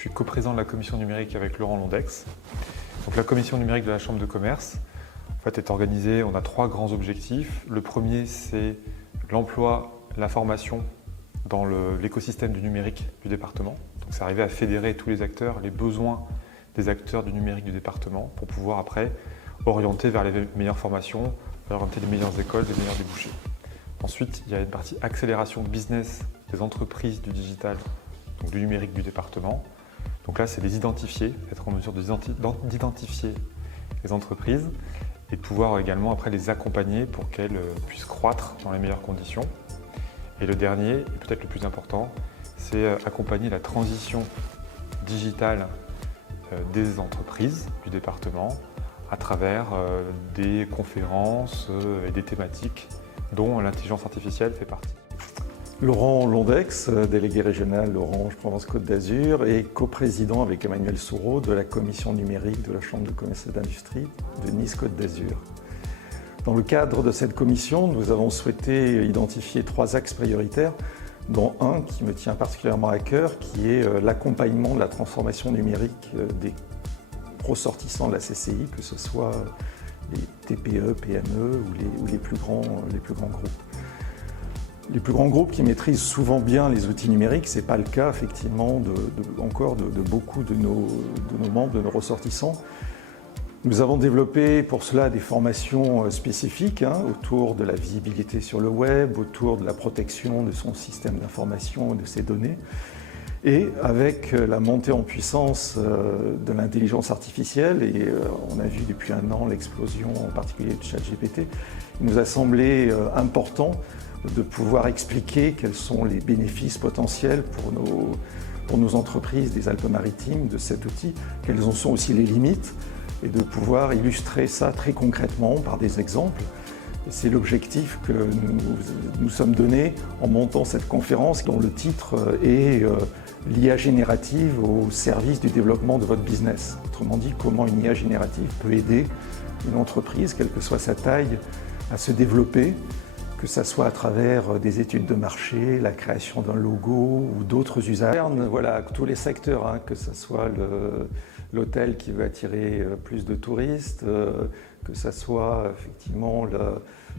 suis coprésident de la commission numérique avec Laurent Londex. Donc, la commission numérique de la Chambre de commerce est organisée, on a 3 grands objectifs. Le premier, c'est l'emploi, la formation dans l'écosystème du numérique du département. Donc, c'est arriver à fédérer tous les acteurs, les besoins des acteurs du numérique du département pour pouvoir après orienter vers les meilleures formations, orienter les meilleures écoles, les meilleurs débouchés. Ensuite, il y a une partie accélération business des entreprises du digital, donc du numérique du département. Donc là, c'est les identifier, être en mesure d'identifier les entreprises et de pouvoir également après les accompagner pour qu'elles puissent croître dans les meilleures conditions. Et le dernier, et peut-être le plus important, c'est accompagner la transition digitale des entreprises du département à travers des conférences et des thématiques dont l'intelligence artificielle fait partie. Laurent Londex, délégué régional Orange Provence-Côte d'Azur et coprésident avec Emmanuel Soureau de la commission numérique de la Chambre de commerce et d'industrie de Nice-Côte d'Azur. Dans le cadre de cette commission, nous avons souhaité identifier 3 axes prioritaires, dont un qui me tient particulièrement à cœur, qui est l'accompagnement de la transformation numérique des ressortissants de la CCI, que ce soit les TPE, PME ou les plus grands groupes. Les plus grands groupes qui maîtrisent souvent bien les outils numériques, ce n'est pas le cas effectivement encore de beaucoup de nos membres, de nos ressortissants. Nous avons développé pour cela des formations spécifiques autour de la visibilité sur le web, autour de la protection de son système d'information et de ses données. Et avec la montée en puissance de l'intelligence artificielle, et on a vu depuis un an l'explosion en particulier de ChatGPT, il nous a semblé important de pouvoir expliquer quels sont les bénéfices potentiels pour nos entreprises des Alpes-Maritimes de cet outil, quelles en sont aussi les limites, et de pouvoir illustrer ça très concrètement par des exemples. C'est l'objectif que nous sommes donnés en montant cette conférence dont le titre est l'IA générative au service du développement de votre business. Autrement dit, comment une IA générative peut aider une entreprise, quelle que soit sa taille, à se développer, que ce soit à travers des études de marché, la création d'un logo ou d'autres usages. Voilà, tous les secteurs, que ce soit l'hôtel qui veut attirer plus de touristes, que ce soit effectivement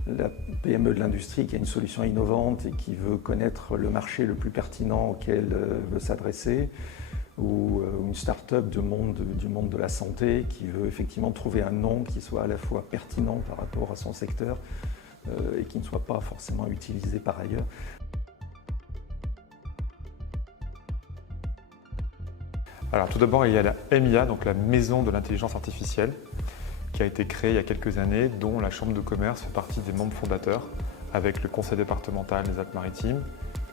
la PME de l'industrie qui a une solution innovante et qui veut connaître le marché le plus pertinent auquel veut s'adresser, ou une start-up du monde de la santé qui veut effectivement trouver un nom qui soit à la fois pertinent par rapport à son secteur et qui ne soit pas forcément utilisé par ailleurs. Alors tout d'abord, il y a la MIA, donc la Maison de l'intelligence artificielle, qui a été créée il y a quelques années, dont la Chambre de commerce fait partie des membres fondateurs, avec le Conseil départemental des Alpes-Maritimes,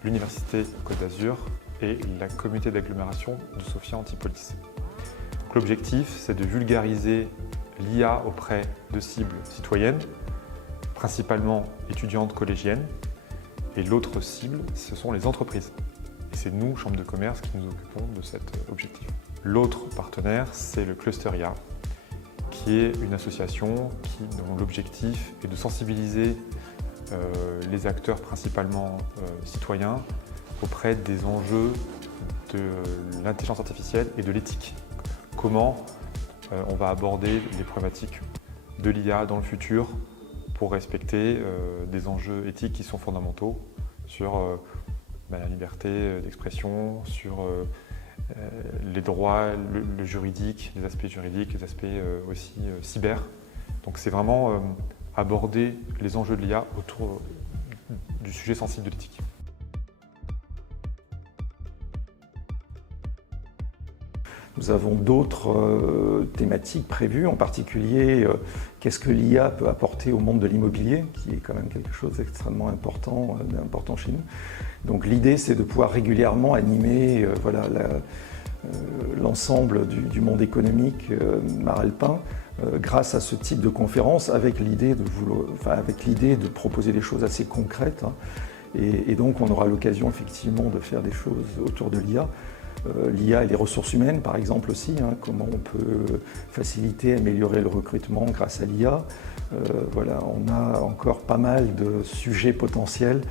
l'Université Côte d'Azur et la communauté d'agglomération de Sophia Antipolis. L'objectif, c'est de vulgariser l'IA auprès de cibles citoyennes, principalement étudiantes collégiennes, et l'autre cible, ce sont les entreprises. Et c'est nous, Chambre de commerce, qui nous occupons de cet objectif. L'autre partenaire, c'est le Cluster IA, qui est une association dont l'objectif est de sensibiliser les acteurs principalement citoyens auprès des enjeux de l'intelligence artificielle et de l'éthique. Comment on va aborder les problématiques de l'IA dans le futur pour respecter des enjeux éthiques qui sont fondamentaux sur la liberté d'expression, sur les droits, le juridique, les aspects juridiques, les aspects aussi cyber. Donc c'est vraiment aborder les enjeux de l'IA autour du sujet sensible de l'éthique. Nous avons d'autres thématiques prévues, en particulier qu'est-ce que l'IA peut apporter au monde de l'immobilier, qui est quand même quelque chose d'extrêmement important chez nous. Donc l'idée, c'est de pouvoir régulièrement animer l'ensemble du monde économique maralpin grâce à ce type de conférence, avec l'idée de proposer des choses assez concrètes. Et donc on aura l'occasion effectivement de faire des choses autour de l'IA. L'IA et les ressources humaines, par exemple aussi, comment on peut faciliter, améliorer le recrutement grâce à l'IA. Voilà, on a encore pas mal de sujets potentiels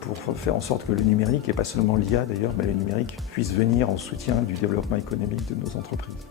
pour faire en sorte que le numérique, et pas seulement l'IA d'ailleurs, mais le numérique puisse venir en soutien du développement économique de nos entreprises.